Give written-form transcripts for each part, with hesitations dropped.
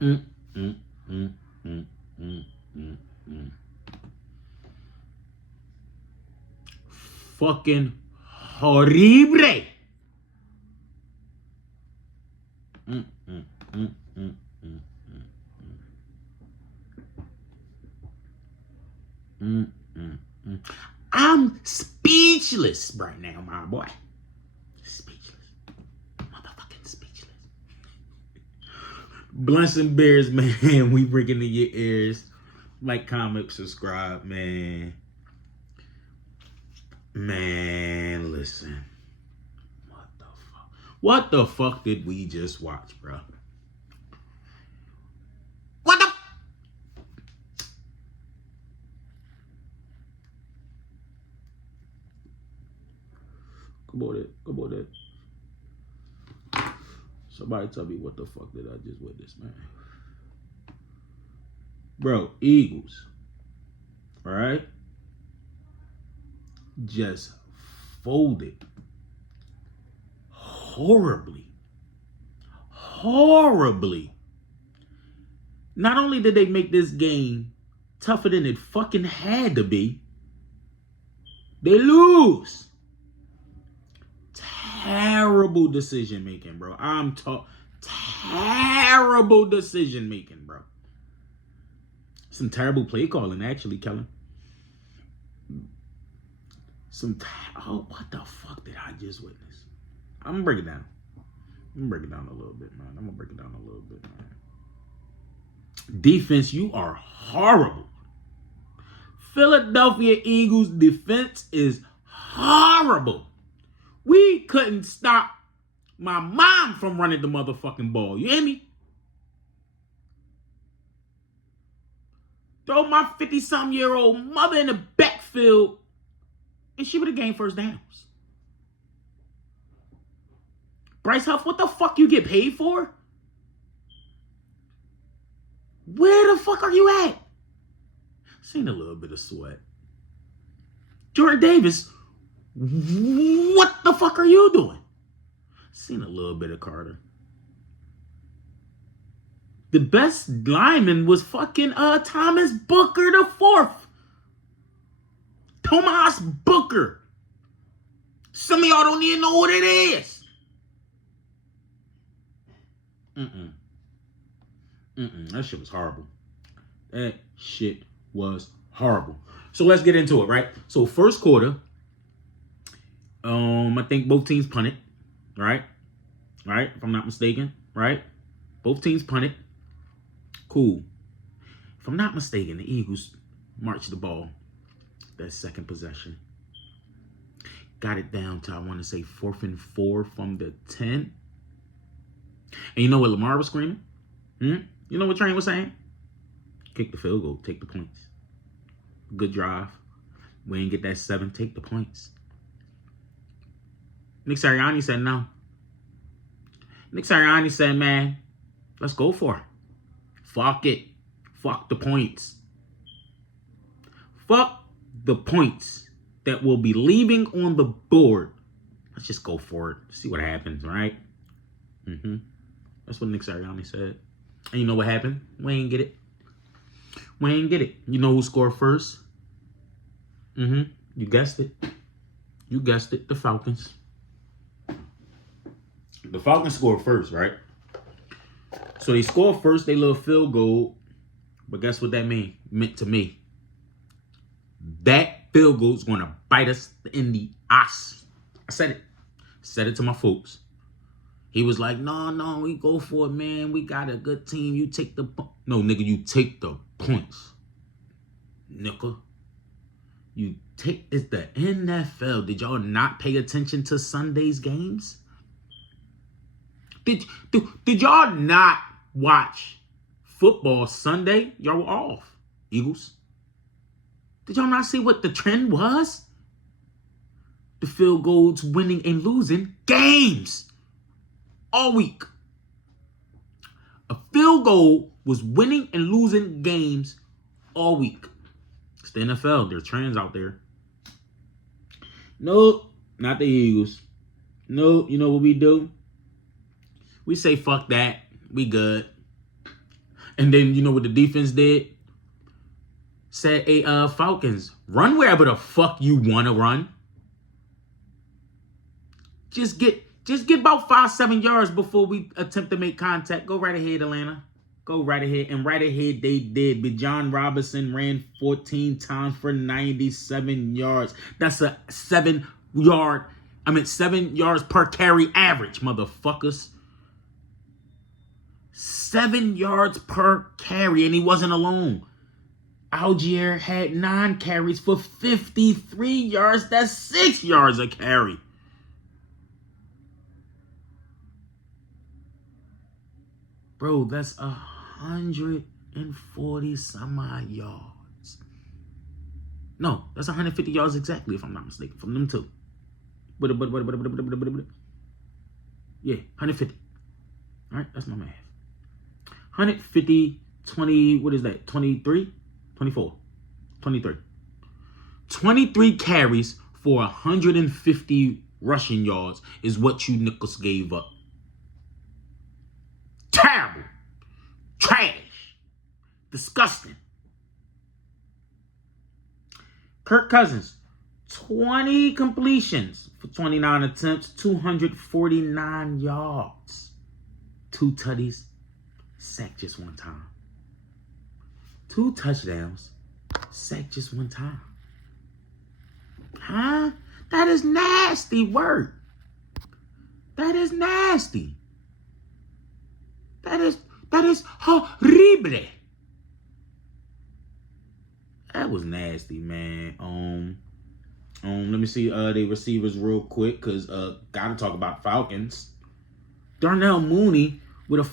Mm, mm, mm, mm, mm, mm, mm. Fucking horrible. Mm, mm, mm, mm, mm, mm, mm, mm. I'm speechless right now, my boy. Speechless. Motherfucking speechless. Blunts and Bears, man. We bring it to your ears. Like, comment, subscribe, man. Man, listen. What the fuck? What the fuck did we just watch, bro? What the? Come on, it. Come on, it. Somebody tell me what the fuck did I just witness, man? Bro, Eagles. All right? Just folded horribly. Horribly. Not only did they make this game tougher than it fucking had to be, they lose. Terrible decision making, bro. I'm talking terrible decision making, bro. Some terrible play calling, actually, Kellen. What the fuck did I just witness? I'm gonna break it down. I'm gonna break it down a little bit, man. Defense, you are horrible. Philadelphia Eagles defense is horrible. We couldn't stop my mom from running the motherfucking ball. You hear me? Throw my 50-something-year-old mother in the backfield and she would have gained first downs. Bryce Huff, what the fuck you get paid for? Where the fuck are you at? Seen a little bit of sweat. Jordan Davis, what the fuck are you doing? Seen a little bit of Carter. The best lineman was fucking Thomas Booker the fourth. Tomas Booker. Some of y'all don't even know what it is. That shit was horrible. That shit was horrible. So let's get into it, right? So first quarter, I think both teams punted, right? Right? If I'm not mistaken, right? Both teams punted. Cool. If I'm not mistaken, the Eagles marched the ball that second possession. Got it down to, I want to say, 4th and 4 from the 10. And you know what Lamar was screaming? You know what Train was saying? Kick the field goal, take the points. Good drive. We ain't get that 7, take the points. Nick Sirianni said no. Nick Sirianni said, man, let's go for it. Fuck it. Fuck the points. Fuck the points that will be leaving on the board. Let's just go for it. See what happens, right? That's what Nick Sirianni said. And you know what happened? We ain't get it. We ain't get it. You know who scored first? You guessed it. You guessed it. The Falcons. The Falcons scored first, right? So they scored first, they little field goal. But guess what that meant to me? That field goal is going to bite us in the ass. I said it. Said it to my folks. He was like, no, we go for it, man. We got a good team. You take the... No, nigga, you take the points. Nigga. You take... It's the NFL. Did y'all not pay attention to Sunday's games? Did y'all not watch football Sunday? Y'all were off, Eagles. Did y'all not see what the trend was? The field goals winning and losing games all week. A field goal was winning and losing games all week. It's the NFL. There are trends out there. Nope, not the Eagles. Nope, you know what we do? We say, fuck that. We good. And then you know what the defense did? Said, hey, Falcons, run wherever the fuck you want to run. Just get about 5-7 yards before we attempt to make contact. Go right ahead, Atlanta. Go right ahead. And right ahead they did. But John Robinson ran 14 times for 97 yards. That's a 7 yards per carry average, motherfuckers. 7 yards per carry, and he wasn't alone. Algier had 9 carries for 53 yards. That's 6 yards a carry. Bro, that's 140 some odd yards. No, that's 150 yards exactly, if I'm not mistaken, from them two. Yeah, 150. All right, that's my math. 150, 20, what is that? 23? 24. 23. 23 carries for 150 rushing yards is what you nickels gave up. Terrible. Trash. Disgusting. Kirk Cousins, 20 completions for 29 attempts, 249 yards. 2 tutties, sacked just one time. 2 touchdowns, sacked just one time. Huh? That is nasty work. That is nasty. That is horrible. That was nasty, man. Let me see the receivers real quick, cause gotta talk about Falcons. Darnell Mooney with a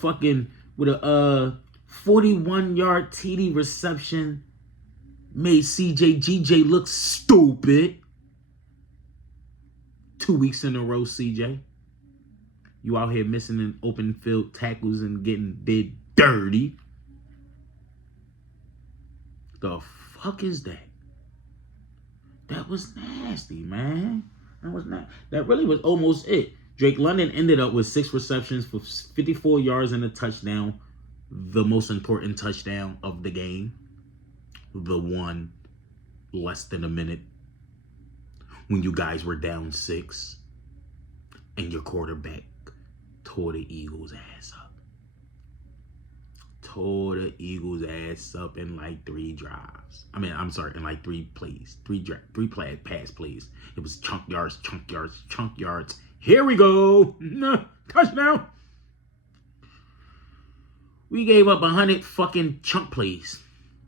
41-yard TD reception made CJ look stupid. 2 weeks in a row, CJ. You out here missing in open field tackles and getting bid dirty. The fuck is that? That was nasty, man. That really was almost it. Drake London ended up with 6 receptions for 54 yards and a touchdown. The most important touchdown of the game. The one less than a minute when you guys were down 6 and your quarterback tore the Eagles' ass up. Tore the Eagles' ass up in like 3 drives. In like 3 plays. 3 pass plays. It was chunk yards. Here we go. Touchdown. We gave up 100 fucking chunk plays.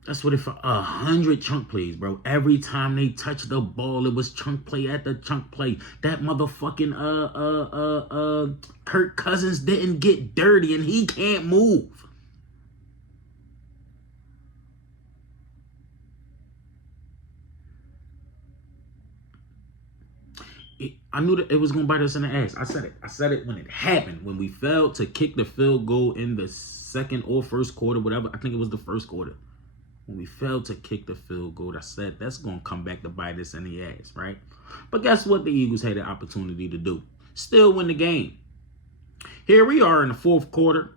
That's what it for. 100 chunk plays, bro. Every time they touched the ball, it was chunk play after chunk play. That motherfucking Kirk Cousins didn't get dirty and he can't move. I knew that it was going to bite us in the ass. I said it when it happened. When we failed to kick the field goal in the second or first quarter, whatever. I think it was the first quarter. When we failed to kick the field goal, I said that's going to come back to bite us in the ass, right? But guess what the Eagles had the opportunity to do? Still win the game. Here we are in the fourth quarter.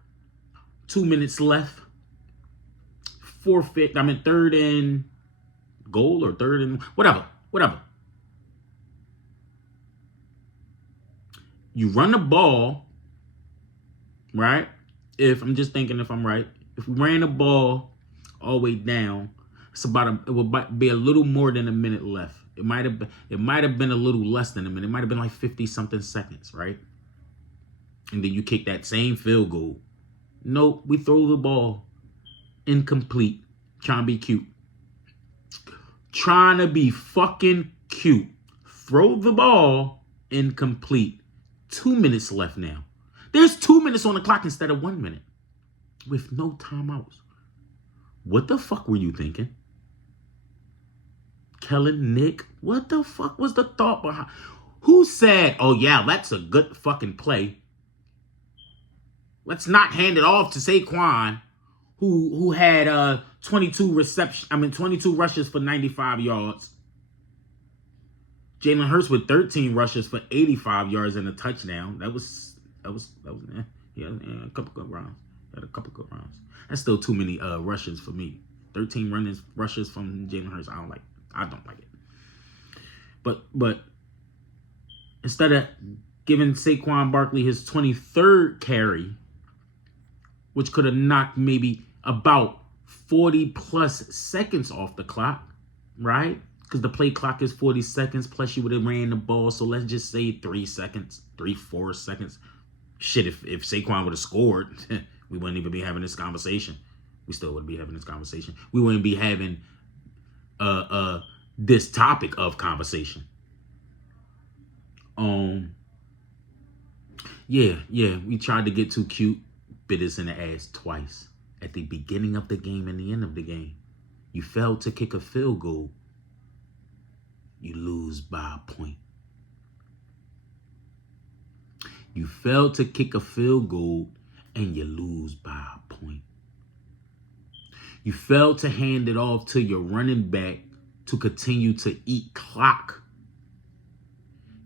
2 minutes left. Third and goal or third and whatever. You run the ball, right? If I'm right. If we ran the ball all the way down, it would be a little more than a minute left. It might have been a little less than a minute. It might have been like 50-something seconds, right? And then you kick that same field goal. Nope, we throw the ball incomplete. Trying to be cute. Trying to be fucking cute. Throw the ball incomplete. 2 minutes left now. There's 2 minutes on the clock instead of 1 minute. With no timeouts. What the fuck were you thinking? Kellen, Nick, what the fuck was the thought behind? Who said, oh yeah, that's a good fucking play. Let's not hand it off to Saquon, who had 22 rushes for 95 yards. Jalen Hurts with 13 rushes for 85 yards and a touchdown. That was a couple good runs. Had a couple good rounds. That's still too many rushes for me. 13 rushes from Jalen Hurts. I don't like it. But instead of giving Saquon Barkley his 23rd carry, which could have knocked maybe about 40 plus seconds off the clock, right? Because the play clock is 40 seconds, plus you would have ran the ball. So let's just say 4 seconds. Shit, if Saquon would have scored, we wouldn't even be having this conversation. We still wouldn't be having this conversation. We wouldn't be having this topic of conversation. Yeah, we tried to get too cute. Bit us in the ass twice. At the beginning of the game and the end of the game. You failed to kick a field goal. You lose by a point. You failed to kick a field goal and you lose by a point. You failed to hand it off to your running back to continue to eat clock.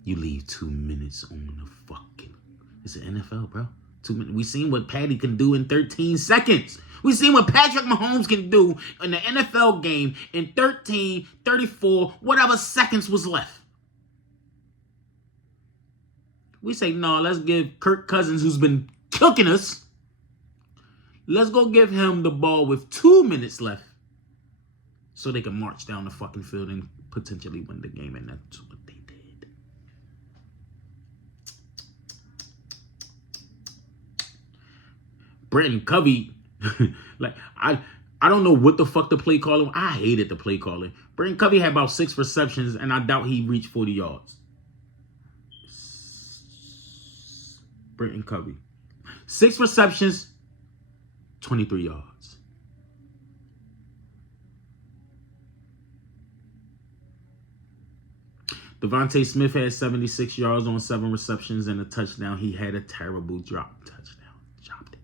You leave 2 minutes on the fucking... It's the NFL, bro. 2 minutes. We seen what Patty can do in 13 seconds. We seen what Patrick Mahomes can do in the NFL game in 13, 34, whatever seconds was left. We say, no, let's give Kirk Cousins, who's been cooking us, let's go give him the ball with 2 minutes left so they can march down the fucking field and potentially win the game. And that's what they did. Brenton Covey, like, I don't know what the fuck the play calling. I hated the play calling. Brenton Covey had about 6 receptions, and I doubt he reached 40 yards. Brenton Covey. 6 receptions, 23 yards. Devontae Smith had 76 yards on 7 receptions and a touchdown. He had a terrible touchdown. Dropped it.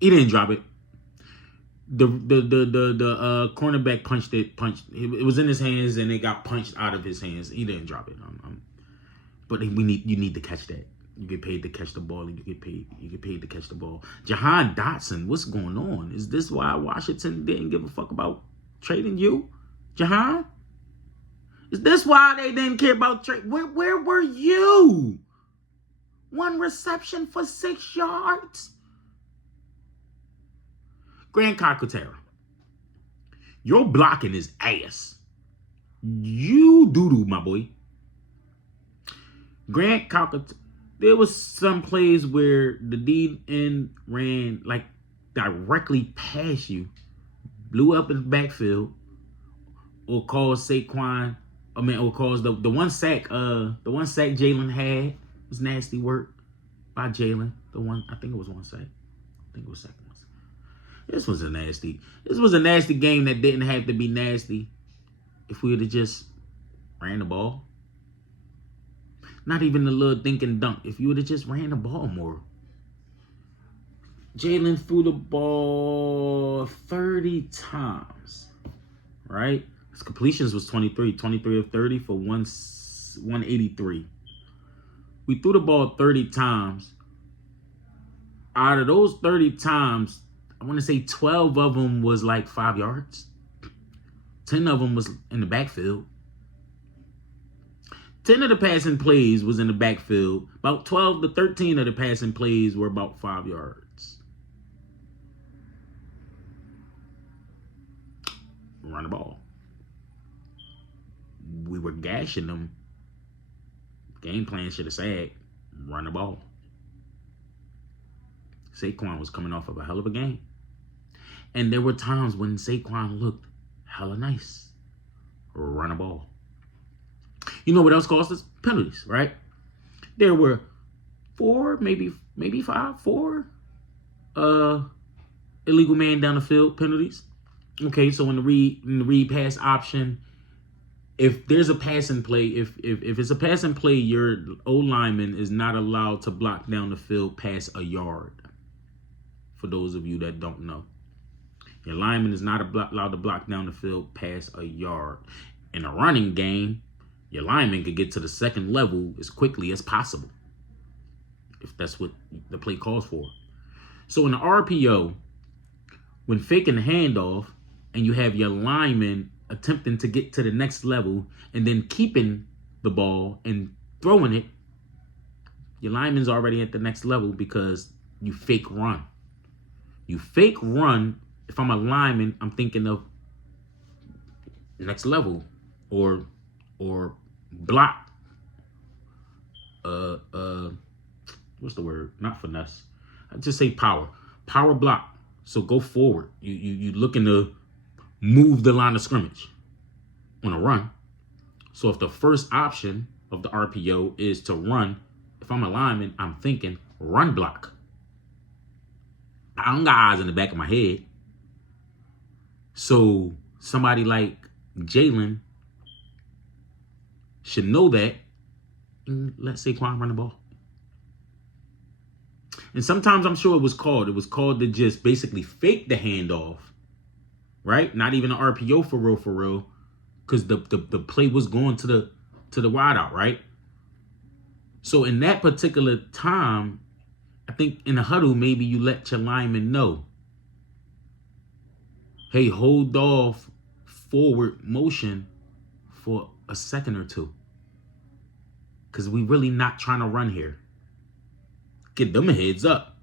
He didn't drop it. The cornerback punched it. It was in his hands and it got punched out of his hands. He didn't drop it. But you need to catch that. You get paid to catch the ball, and you get paid to catch the ball. Jahan Dotson, what's going on? Is this why Washington didn't give a fuck about trading you, Jahan? Is this why they didn't care about trade? Where were you? 1 reception for 6 yards. Grant Calcaterra, your blocking is ass. You doo-doo, my boy. Grant Calcaterra. There was some plays where the D-end ran like directly past you, blew up in the backfield, or caused Saquon. Or caused the one sack. The one sack Jalen had was nasty work by Jalen. I think it was one sack. I think it was second one. This was a nasty game that didn't have to be nasty if we would have just ran the ball. Not even a little dink and dunk. If you would have just ran the ball more. Jalen threw the ball 30 times. Right? His completions was 23. 23 of 30 for 183. We threw the ball 30 times. Out of those 30 times, I want to say 12 of them was like 5 yards. 10 of them was in the backfield. 10 of the passing plays was in the backfield. About 12 to 13 of the passing plays were about 5 yards. Run the ball. We were gashing them. Game plan should have said, run the ball. Saquon was coming off of a hell of a game. And there were times when Saquon looked hella nice. Run the ball. You know what else cost us? Penalties, right? There were 4, maybe 4 illegal man down the field penalties. Okay, so in the read pass option, if there's a passing play, if it's a passing play, your O-lineman is not allowed to block down the field past a yard. For those of you that don't know. Your lineman is not allowed to block down the field past a yard. In a running game, your lineman could get to the second level as quickly as possible, if that's what the play calls for. So in the RPO, when faking the handoff and you have your lineman attempting to get to the next level and then keeping the ball and throwing it, your lineman's already at the next level because you fake run. You fake run. If I'm a lineman, I'm thinking of next level or block. What's the word? Not finesse. I just say power. Power block. So go forward. You looking to move the line of scrimmage on a run. So if the first option of the RPO is to run, if I'm a lineman, I'm thinking run block. I don't got eyes in the back of my head. So somebody like Jalen should know that and let Saquon run the ball. And sometimes I'm sure it was called to just basically fake the handoff, right? Not even an RPO for real, because the play was going to the wideout, right? So in that particular time, I think in the huddle, maybe you let your lineman know, hey, hold off forward motion for a second or two, because we really not trying to run here. Get them a heads up.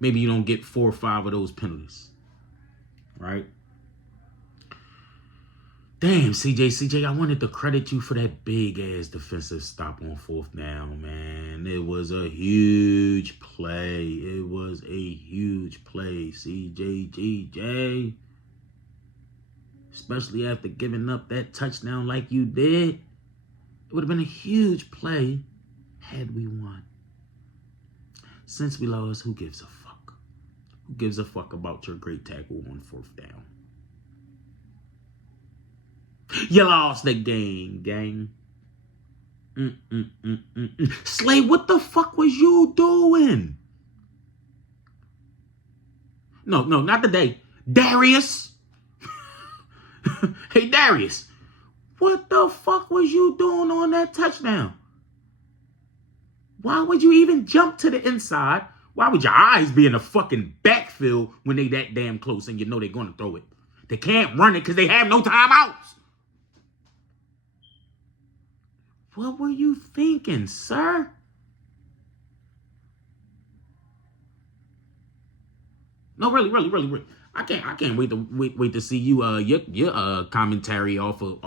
Maybe you don't get 4 or 5 of those penalties, right? Damn, CJ, I wanted to credit you for that big-ass defensive stop on 4th down, man. It was a huge play. It was a huge play, CJ. Especially after giving up that touchdown like you did. It would have been a huge play had we won. Since we lost, who gives a fuck? Who gives a fuck about your great tackle on 4th down? You lost the game, gang. Slay, what the fuck was you doing? No, not today. Darius. Hey, Darius. What the fuck was you doing on that touchdown? Why would you even jump to the inside? Why would your eyes be in the fucking backfield when they that damn close and you know they're going to throw it? They can't run it because they have no timeouts. What were you thinking, sir? No, really. I can't wait to see you your commentary off of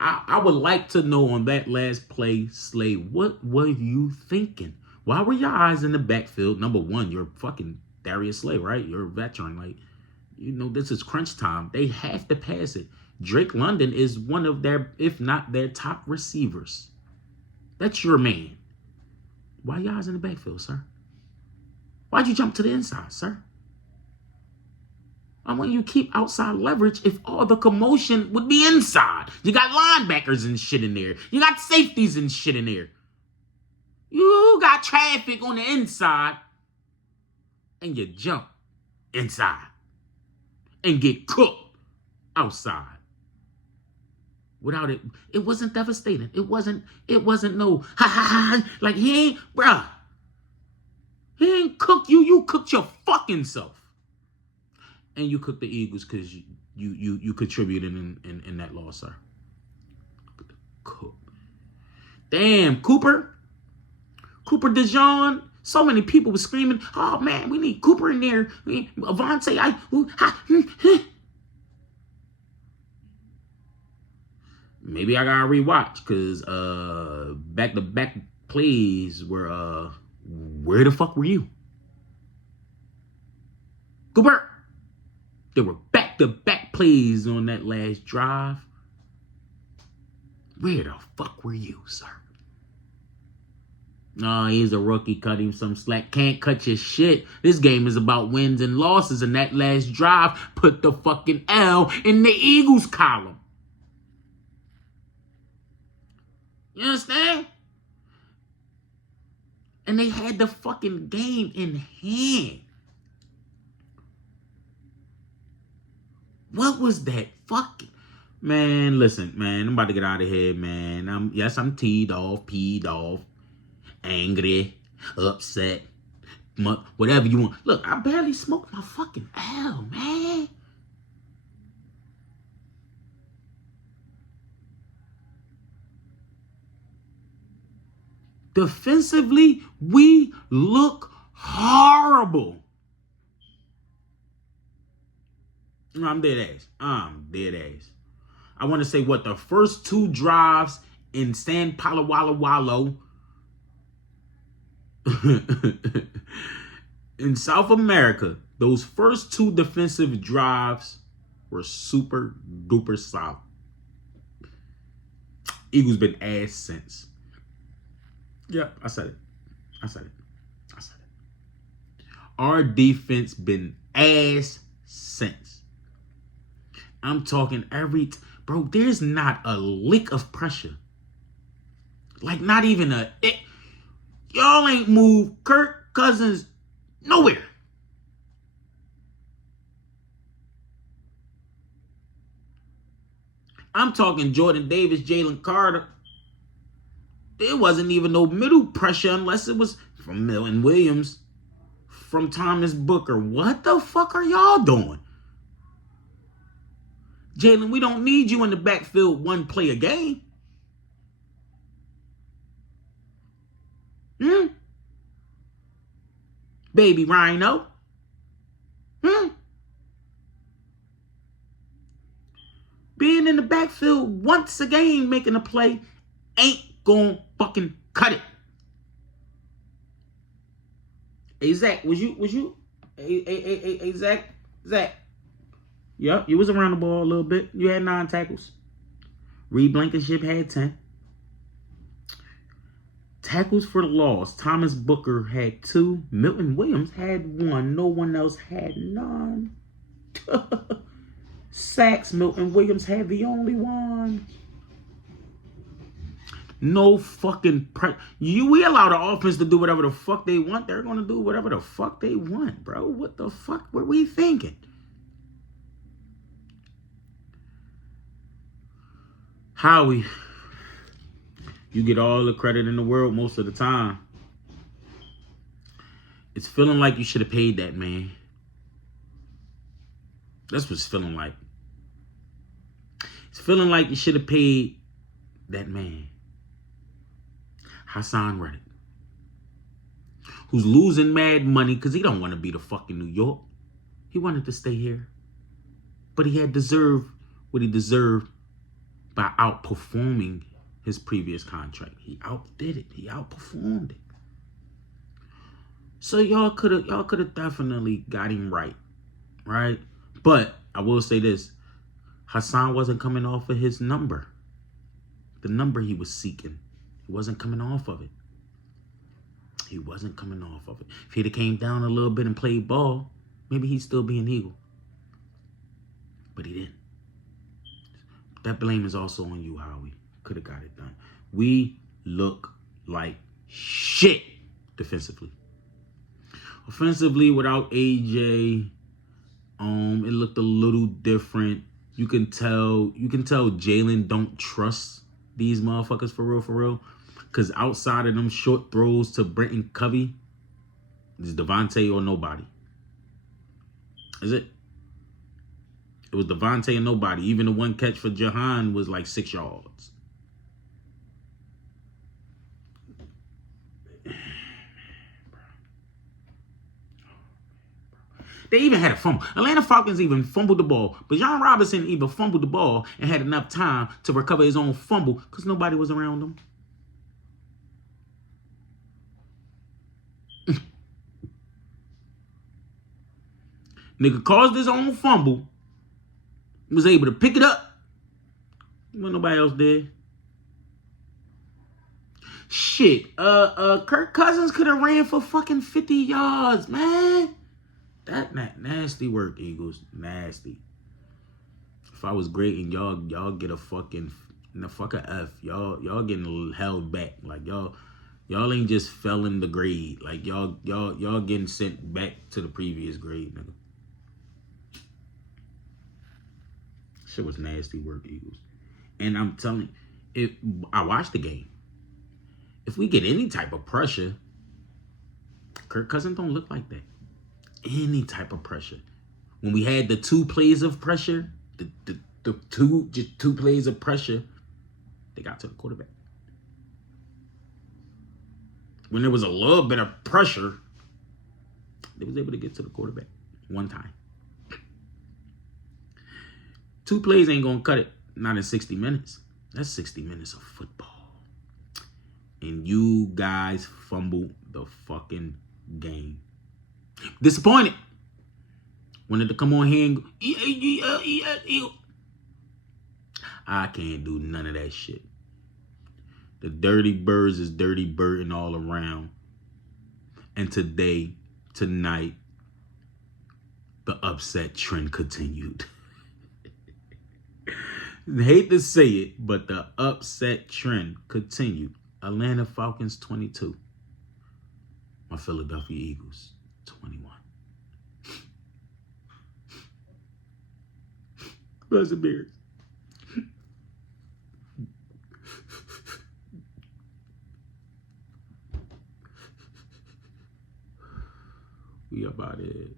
I would like to know on that last play, Slay, what were you thinking? Why were your eyes in the backfield? Number one, you're fucking Darius Slay, right? You're a veteran. Like, you know, this is crunch time. They have to pass it. Drake London is one of their, if not their top receivers. That's your man. Why your eyes in the backfield, sir? Why'd you jump to the inside, sir? I want you to keep outside leverage if all the commotion would be inside. You got linebackers and shit in there. You got safeties and shit in there. You got traffic on the inside. And you jump inside. And get cooked outside. Without it, it wasn't devastating. It wasn't no ha. Like he ain't, bruh. He ain't cooked you. You cooked your fucking self. And you cooked the Eagles because you contributed in that loss, sir. Cook. Damn, Cooper DeJean. So many people were screaming, oh man, we need Cooper in there. Avante, maybe I gotta rewatch because back-to-back plays were where the fuck were you? Cooper. There were back-to-back plays on that last drive. Where the fuck were you, sir? No, he's a rookie. Cut him some slack. Can't cut your shit. This game is about wins and losses, and that last drive put the fucking L in the Eagles column. You understand? And they had the fucking game in hand. What was that fucking... Man, listen, man. I'm about to get out of here, man. I'm teed off, peed off, angry, upset. whatever you want. Look, I barely smoked my fucking L, man. Defensively, we look horrible. I'm dead ass. I want to say what the first 2 drives in San Palo Walla Wallo in South America, those first 2 defensive drives were super duper solid. Eagles been ass since. Yep, I said it. Our defense been ass since. I'm talking bro, there's not a lick of pressure. Like, not even y'all ain't moved Kirk Cousins nowhere. I'm talking Jordan Davis, Jalen Carter. There wasn't even no middle pressure unless it was from Milton Williams, from Thomas Booker. What the fuck are y'all doing? Jalen, we don't need you in the backfield 1 play a game. Baby Rhino. Being in the backfield once a game making a play ain't gonna fucking cut it. Hey, Zach, was you? Hey, Zach. Yep, you was around the ball a little bit. You had 9 tackles. Reed Blankenship had 10. Tackles for the loss. Thomas Booker had 2. Milton Williams had 1. No one else had none. Sacks. Milton Williams had the only one. No fucking we allow the offense to do whatever the fuck they want. They're gonna do whatever the fuck they want, bro. What the fuck were we thinking? Howie, you get all the credit in the world most of the time. It's feeling like you should have paid that man. That's what it's feeling like. It's feeling like you should have paid that man. Hassan Reddick, who's losing mad money because he don't want to be the fucking New York. He wanted to stay here. But he had deserved what he deserved by outperforming his previous contract. He outdid it. He outperformed it. So y'all could have definitely got him right. But I will say this. Hassan wasn't coming off of his number. The number he was seeking. He wasn't coming off of it. If he'd have came down a little bit and played ball, maybe he'd still be an Eagle. But he didn't. That blame is also on you, Howie. Could have got it done. We look like shit defensively. Offensively, without AJ, it looked a little different. You can tell Jalen don't trust these motherfuckers for real. Because outside of them short throws to Brenton Covey, it's Devontae or nobody. Is it? It was Devontae and nobody. Even the one catch for Jahan was like 6 yards. They even had a fumble. Atlanta Falcons even fumbled the ball. But John Robinson even fumbled the ball and had enough time to recover his own fumble because nobody was around him. Nigga caused his own fumble. Was able to pick it up when nobody else did. Shit. Kirk Cousins could have ran for fucking 50 yards, man. That nasty work, Eagles. Nasty. If I was great and y'all get a fucking F. Y'all getting held back. Like y'all ain't just fell in the grade. Like y'all getting sent back to the previous grade, nigga. Shit was nasty work, Eagles. And I'm telling you, I watched the game. If we get any type of pressure, Kirk Cousins don't look like that. Any type of pressure. When we had the 2 plays of pressure, the two plays of pressure, they got to the quarterback. When there was a little bit of pressure, they was able to get to the quarterback one time. 2 plays ain't gonna cut it. Not in 60 minutes. That's 60 minutes of football. And you guys fumbled the fucking game. Disappointed. Wanted to come on here and go, I can't do none of that shit. The dirty birds is dirty birding all around. And tonight, the upset trend continued. Hate to say it, but the upset trend continued. Atlanta Falcons 22. My Philadelphia Eagles 21. Blessed Bears. We about it.